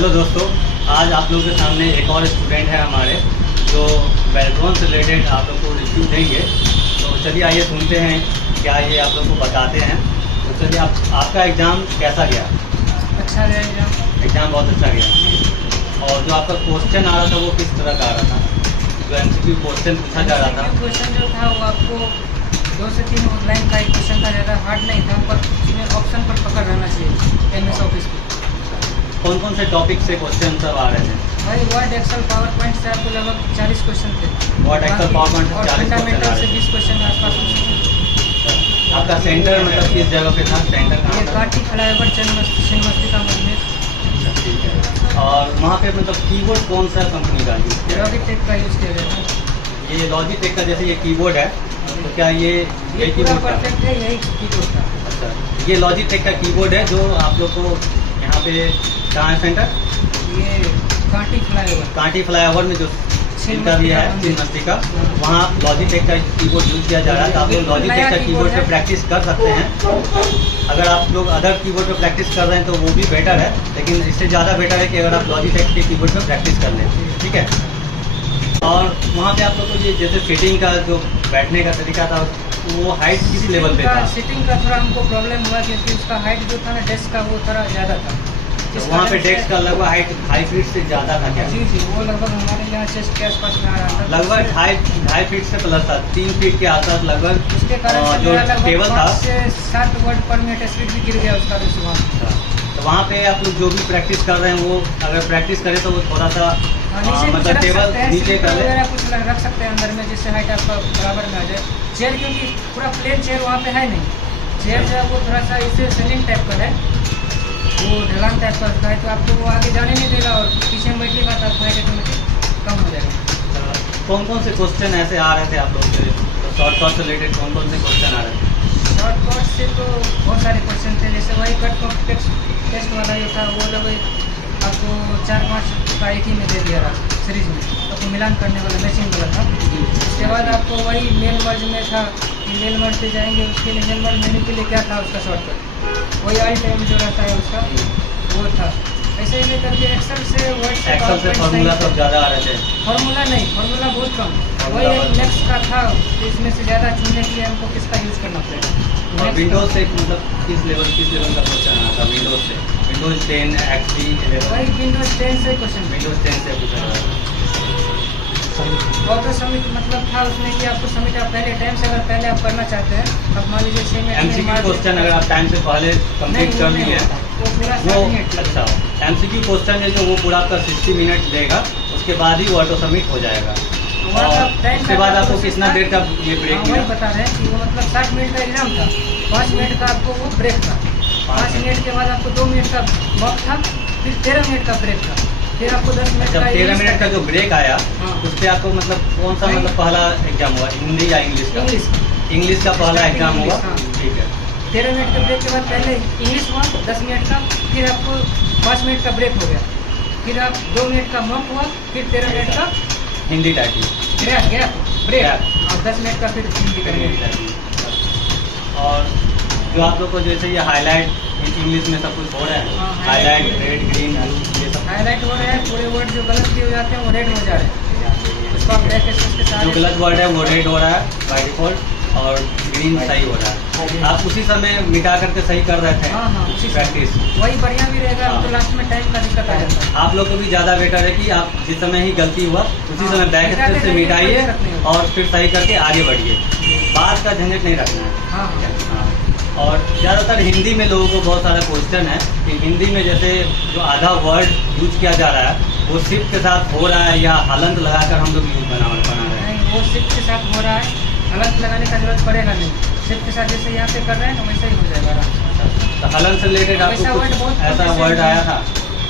Hello दोस्तों, आज आप लोगों के सामने एक और स्टूडेंट है हमारे जो बैकग्राउंड से रिलेटेड आप लोग को रिव्यू देंगे। तो चलिए आइए सुनते हैं क्या ये आप लोग को बताते हैं। तो चलिए आपका एग्ज़ाम कैसा गया? अच्छा गया एग्ज़ाम बहुत अच्छा गया। और जो आपका क्वेश्चन आ रहा था वो किस तरह का आ रहा था? जो MCQ क्वेश्चन पूछा जा रहा था, क्वेश्चन जो था वो आपको 2 से 3 ऑनलाइन का एक क्वेश्चन था, ज़्यादा हार्ड नहीं था, पर उसमें ऑप्शन पर पकड़ रहना चाहिए MS ऑफिस को। कौन कौन से टॉपिक से क्वेश्चन सब आ रहे थे? भाई वर्ड, एक्सेल, पावर पॉइंट से आपको लगभग 40 क्वेश्चन थे। वर्ड, एक्सेल, पावर पॉइंट से 40 फंडामेंटल से क्वेश्चन। 20 क्वेश्चन आसपास। आपका सेंटर मतलब किस जगह पे था? सेंटर ये कहाँ था? काटी फ्लाईओवर छिन्नमस्तिका मंदिर। ठीक है। और वहाँ पे मतलब कीबोर्ड कौन सा कंपनी का यूज़ किया? लॉजिटेक का यूज़ किया गया था। ये लॉजिटेक का जैसे ये कीबोर्ड है, तो क्या ये पूरा कीबोर्ड था? परफेक्ट है, यही कीबोर्ड था। अच्छा, ये लॉजिटेक का कीबोर्ड है जो आप लोग को यहाँ पे कहाँ है सेंटर? ये काटी फ्लाईओवर में जो इनका भी है छिन्नमस्तिका, वहाँ लॉजिटेक का कीबोर्ड यूज़ किया जा रहा है। तो आप लोग लॉजिटेक का कीबोर्ड पे प्रैक्टिस कर सकते हैं। अगर आप लोग अदर कीबोर्ड पे प्रैक्टिस कर रहे हैं तो वो भी बेटर है, लेकिन इससे ज़्यादा बेटर है कि अगर आप लॉजिटेक के कीबोर्ड पे प्रैक्टिस कर लें। ठीक है। और वहाँ पे आप लोग को ये जैसे सिटिंग का जो बैठने का तरीका था वो हाइट किस लेवल पे था? सिटिंग का थोड़ा हमको प्रॉब्लम हुआ क्योंकि उसका हाइट जो था ना डेस्क का वो थोड़ा ज़्यादा था। तो वहाँ पे डेस्क का लगभग हाइट 2.5 फीट से ज़्यादा था क्या? जी, वो लगभग हमारे यहाँ चेस्ट के आसपास में आ रहा था। लगभग 2.5 फीट से प्लस था, 3 फीट के आसपास लगभग। उसके कारण से जो मेरा लगभग टेबल था 5 से 7 वर्ड पर मिनट स्पीड भी गिर गया उसका रिस्पॉन्स। तो वहाँ पे आप लोग जो भी प्रैक्टिस कर रहे हैं वो अगर प्रैक्टिस करें तो वो थोड़ा सा मतलब टेबल नीचे कर ले, कुछ रख सकते हैं अंदर में जिससे हाइट आपका बराबर में आ जाए। चेयर क्योंकि पूरा प्लेन चेयर वहाँ पे है नहीं, चेयर जो है वो थोड़ा सा इससे सेलिंग टाइप का है, वो ढलान टाइप का है, तो आपको वो आगे जाने नहीं देगा और पीछे में बैठेगा तो आपका हाइट ऑटोमेटिक कम हो जाएगा। कौन कौन से क्वेश्चन ऐसे आ रहे थे आप लोग के? तो शॉर्टकट से रिलेटेड कौन कौन से क्वेश्चन आ रहे थे? शॉर्टकट से तो बहुत सारे क्वेश्चन थे, जैसे वही कट टेस्ट वाला जो था वो लगभग आपको 4-5 का एक ही में दे दिया रहा सीरीज में, आपको मिलान करने वाला मैचिंग वाला था। उसके बाद आपको वही मेल मर्ज में था कि मेल मर्ज पे जाएंगे, उसके लिए मेल मर्ज मेन्यू के लिए क्या था उसका शॉर्टकट, वही ऑल टाइम जो रहता है उसका वो था। ऐसे ही करके एक्सेल से वर्ड से एक्सेल से फार्मूला सब ज़्यादा आ रहे थे? फार्मूला नहीं, फार्मूला बहुत कम, वही एक नेक्स्ट का था। तो इसमें से ज़्यादा चुनने के लिए हमको किसका यूज़ करना पड़ेगा। और विंडोज से मतलब किस लेवल का क्वेश्चन आना था? विंडोज से विंडोज 10 XP 11? वही विंडोज 10 से क्वेश्चन, विंडोज 10 से पूछा जा रहा था। ऑटो सबमिट मतलब था उसमें कि आपको सबमिट आप पहले टाइम से अगर पहले आप करना चाहते हैं, अब मान लीजिए 6 मिनट MCQ क्वेश्चन अगर आप टाइम से पहले कंप्लीट कर लिए वो पूरा वो 7 मिनट। अच्छा, MCQ क्वेश्चन है जो वो पूरा आपका 60 मिनट लेगा, उसके बाद ही वो ऑटो सबमिट हो जाएगा। और उसके बाद आपको कितना देर का ये ब्रेक वही मिला? बता रहे हैं कि वो मतलब 60 मिनट का एग्जाम था, 5 मिनट का आपको वो ब्रेक था, 5 मिनट के बाद आपको 2 मिनट का वक्त था, फिर 13 मिनट का ब्रेक था, फिर आपको 10 मिनट जब का 13 मिनट का जो ब्रेक आया हाँ। उस पर आपको मतलब कौन सा मतलब पहला एग्जाम हुआ, हिंदी या इंग्लिश का? इंग्लिश इंग्लिश का पहला एग्जाम हुआ। हाँ। ठीक है। 13 मिनट के ब्रेक के बाद पहले इंग्लिश हुआ 10 मिनट का, फिर आपको 5 मिनट का ब्रेक हो गया, फिर आप 2 मिनट का मॉक हुआ, फिर 13 मिनट का हिंदी टाइपिंग गैप ब्रेक और 10 मिनट का फिर हिंदी करेंगे। और जो आप लोग को जैसे ये हाईलाइट इंग्लिश में सब कुछ हो रहा है, हाँ, हाईलाइट रेड ग्रीन ये सब हाईलाइट हो रहा है, पूरे वर्ड जो गलत भी हो जाते हैं वो रेड हो जा रहे हैं, उसको आप बैक स्पेस के साथ जो गलत वर्ड है वो रेड हो रहा है बाय डिफॉल्ट और ग्रीन सही हो रहा है। आप उसी समय मिटा करके सही कर रहे थे हाँ उसी से प्रैक्टिस। वही बढ़िया भी रहेगा, हाँ। तो लास्ट में टाइम का दिक्कत आ जाता है। आप लोग को भी ज़्यादा बेटर है कि आप जिस समय ही गलती हुआ उसी समय बैक स्पेस से मिटाइए और फिर सही करके आगे बढ़िए, बात का झंझट नहीं रखना है। हाँ हाँ। और ज़्यादातर हिंदी में लोगों को बहुत सारा क्वेश्चन है कि हिंदी में जैसे जो आधा वर्ड यूज किया जा रहा है वो शिफ्ट के साथ हो रहा है या हलंत लगाकर हम लोग यूज बना रहे हैं। नहीं, वो शिफ्ट के साथ हो रहा है, हलंत लगाने का जरूरत पड़ेगा नहीं, शिफ्ट के साथ जैसे यहाँ पे कर रहे हैं तो वैसे ही हो जाएगा। तो हलंत से रिलेटेड आपको कुछ ऐसा वर्ड आया था?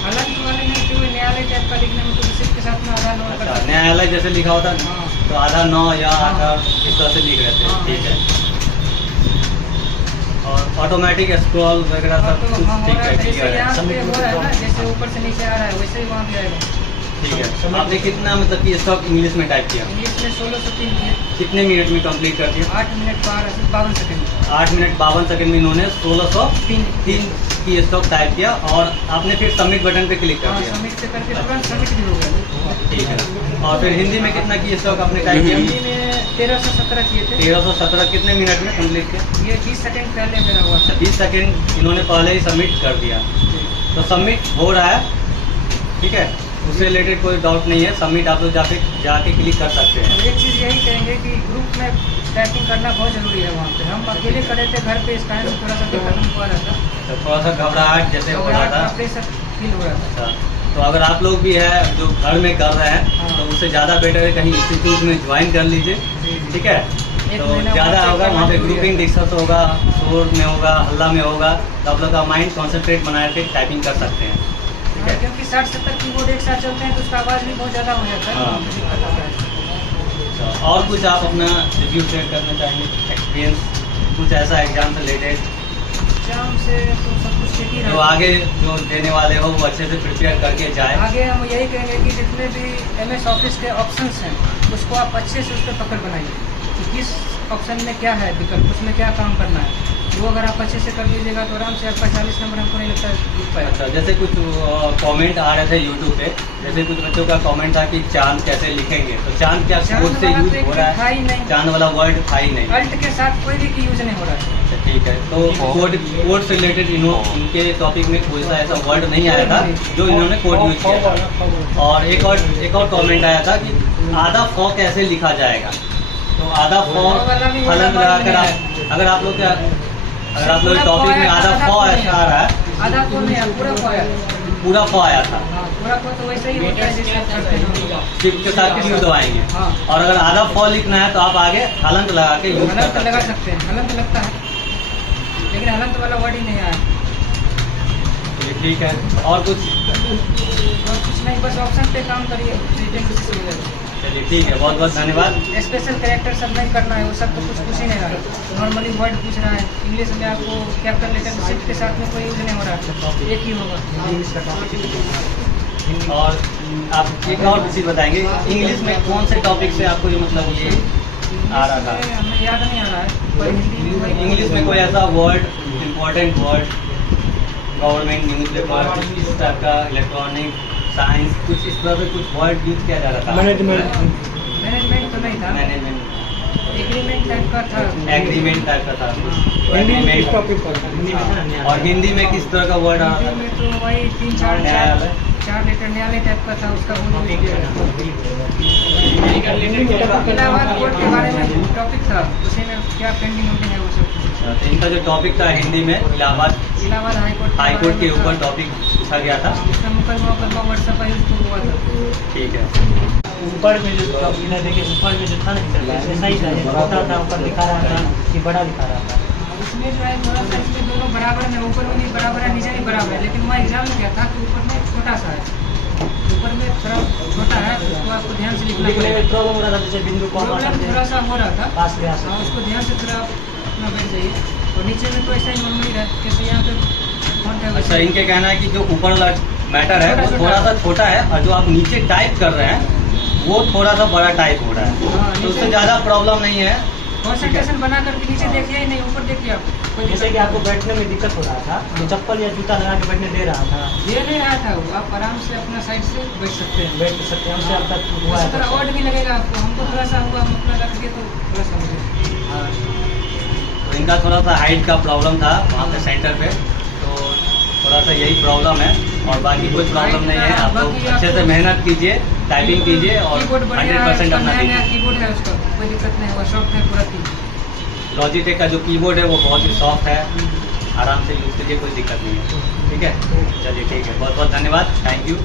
हलंत वाले नहीं कि वो न्यायालय टाइप का लिखने में तो शिफ्ट के साथ में आधा नौ अच्छा, न्यायालय जैसे लिखा होता है हाँ। तो आधा 9 या हाँ। आधा इस तरह से लिख रहे थे। हाँ। ठीक है। और ऑटोमेटिक स्क्रॉल वगैरह सब कुछ ठीक है, क्लियर है। जैसे ऊपर से नीचे आ रहा है वैसे ही वहाँ भी आएगा। ठीक है। आपने कितना मतलब कि स्टॉक इंग्लिश में टाइप किया? इंग्लिश में 16 से 3 किए, कितने मिनट में कंप्लीट कर दिया? 8 मिनट 52 सेकंड। 8 मिनट 52 सेकंड में इन्होंने 1603 की स्टॉक टाइप किया और आपने फिर सबमिट बटन पे क्लिक कर दिया। सबमिट से करके तुरंत सबमिट भी हो गया। ठीक है, और फिर हिंदी में कितना की स्टॉक आपने टाइप किया? हिंदी में 13 से 17 किए थे। 1317 कितने मिनट में कंप्लीट किया? ये 20 सेकंड पहले मेरा हुआ था। 20 सेकंड इन्होंने पहले ही सबमिट कर दिया, तो सबमिट हो रहा है। ठीक है, उससे रिलेटेड कोई डाउट नहीं है, सबमिट आप लोग जाके क्लिक कर सकते हैं। एक चीज़ यही कहेंगे कि ग्रुप में टाइपिंग करना बहुत ज़रूरी है। वहाँ पे हम अकेले करे थे घर पे, इस टाइम में थोड़ा सा दिक्कत हमको आ रहा था, तो थोड़ा सा घबराहट जैसे हो रहा था, प्रेशर फील हो रहा था। अच्छा, तो अगर आप लोग भी है जो घर में कर रहे हैं तो उससे ज़्यादा बेटर है कहीं इंस्टीट्यूट में ज्वाइन कर लीजिए। ठीक है, तो ज़्यादा होगा वहाँ पे ग्रुपिंग डिस्कस होगा, शोर में होगा, हल्ला में होगा, तो आप लोग का माइंड कॉन्सेंट्रेट बना के टाइपिंग कर सकते हैं। ठीक है, क्योंकि 60-70 कीबोर्ड एक साथ चलते हैं तो उसका आवाज़ भी बहुत ज़्यादा हो जाता है। और कुछ आप अपना रिव्यू शेयर करना चाहेंगे, एक्सपीरियंस कुछ ऐसा एग्जाम से रिलेटेड? एग्जाम से तो सब कुछ ठीक ही जो रहा। आगे जो देने वाले हो वो अच्छे से प्रिपेयर करके जाए। आगे हम यही कहेंगे कि जितने भी MS ऑफिस के ऑप्शंस हैं उसको आप अच्छे से उस पर पकड़ बनाइए कि किस ऑप्शन में क्या है विकल्प, उसमें क्या काम करना है। वो अगर आप अच्छे से कर दीजिएगा तो आराम से आप 45 नंबर हमको नहीं लगता जीत पाएगा। अच्छा, जैसे कुछ कमेंट आ रहे थे यूट्यूब पे, जैसे कुछ बच्चों का कमेंट था कि चांद कैसे लिखेंगे, तो चांद क्या कोड से यूज हो रहा है? चांद वाला वर्ड था ही नहीं, अल्ट के साथ कोई भी की यूज नहीं हो रहा है। अच्छा ठीक है, तो कोड से रिलेटेड इनके टॉपिक में कोई सा ऐसा वर्ड नहीं आया था जो इन्होंने कोड यूज किया था। और एक और कमेंट आया था कि आधा फॉ कैसे लिखा जाएगा, तो आधा फॉ फलन लगाकर अगर आप लोग टॉपिक में आधा फॉ ऐसा आ रहा है, आधा फॉ नहीं, पूरा फॉ आया, पूरा फॉ आया था, पूरा फॉ तो वैसे ही होता है जैसे आप करते हैं, शिफ्ट के साथ क्यू दबाएंगे। हाँ। और अगर आधा फॉ लिखना है तो आप आगे हलंत लगा के यूज कर हलंत सकते लगा हैं। सकते हैं, हलंत लगता है लेकिन हलंत वाला वर्ड ही नहीं आया। चलिए ठीक है, और कुछ? और कुछ नहीं, बस ऑप्शन पे काम करिए। चलिए ठीक है, बहुत बहुत धन्यवाद। स्पेशल कैरेक्टर सब नहीं करना है, वो सब तो कुछ ही नहीं रहा है। नॉर्मली वर्ड पूछ रहा है, इंग्लिश में आपको कैपिटल लेटर शिफ्ट के साथ में कोई यूज नहीं हो रहा है, एक ही होगा। और आप एक और चीज़ बताएंगे, इंग्लिश में कौन से टॉपिक से आपको ये मतलब ये आ रहा था? हमें याद नहीं आ रहा है, पर हिंदी में इंग्लिश में कोई ऐसा word, important word, government news paper, इस टाइप का, इलेक्ट्रॉनिक, साइंस, कुछ इस तरह से कुछ वर्ड यूज किया जा रहा था? मैनेजमेंट तो नहीं था, मैनेजमेंट, एग्रीमेंट टाइप का था। एग्रीमेंट टाइप का था, एग्रीमेंट। और हिंदी में किस तरह का वर्ड आ रहा था? हिंदी में तो वही 3-4 लेटर न्यायालय टाइप का था, उसका इलाहाबाद कोर्ट के बारे में टॉपिक था, उसी में क्या पेंडिंग है वो सब। तो इनका जो टॉपिक था हिंदी में इलाहाबाद हाई कोर्ट के ऊपर टॉपिक पूछा गया था, उसका मुकदमा व्हाट्सएप का यूज हुआ था। ठीक है। ऊपर में जो देखिए, ऊपर में जो था ना सही था, छोटा था, ऊपर दिखा रहा था कि बड़ा दिखा रहा था। इसमें जो है थोड़ा सा इसमें दोनों बराबर में, ऊपर में भी बराबर है, नीचे भी बराबर है, लेकिन वहाँ एग्जाम में क्या था कि ऊपर में छोटा सा है, ऊपर में थोड़ा छोटा है, उसको आपको ध्यान से लिखना लिखने पड़ेगा। में प्रॉब्लम हो रहा था, जैसे बिंदु कॉमा प्रॉब्लम थोड़ा सा हो रहा था, पास में आ सकता है। उसको ध्यान से थोड़ा अपना बैठ जाइए। और नीचे में तो ऐसा ही नॉर्मली है, जैसे यहाँ पे फॉन्ट है अच्छा, इनके कहना है कि जो ऊपर वाला मैटर है वो थोड़ा सा छोटा है और जो आप नीचे टाइप कर रहे हैं वो थोड़ा सा बड़ा टाइप हो रहा है, तो उससे ज़्यादा प्रॉब्लम नहीं है। कॉन्सेंट्रेशन बना करके नीचे देखिए ही नहीं, ऊपर देखिए आप। जैसे कि आपको बैठने में दिक्कत हो रहा था, तो चप्पल या जूता लगा के बैठने दे रहा था, ये नहीं रहा था, वो आप आराम से अपना साइड से बैठ सकते हैं। बैठ सकते हैं, हमसे अब तक हुआ इसी है। तरह वर्ड भी लगेगा आपको, हमको थोड़ा सा हुआ, हम अपना रख दिए तो थोड़ा सा हो गया। हाँ। तो इनका थोड़ा सा हाइट का प्रॉब्लम था वहाँ पे सेंटर पे, तो थोड़ा सा यही प्रॉब्लम है, और बाकी कोई प्रॉब्लम नहीं है। आप लोग अच्छे से मेहनत कीजिए, टाइपिंग कीजिए और 100% अपना दीजिए। कीबोर्ड है उसका, कोई दिक्कत नहीं हुआ, सॉफ्ट है पूरा की। लॉजिटेक का जो कीबोर्ड है वो बहुत ही सॉफ्ट है, आराम से यूज़ कीजिए, कोई दिक्कत नहीं है। ठीक है, चलिए ठीक है, बहुत बहुत धन्यवाद, थैंक यू।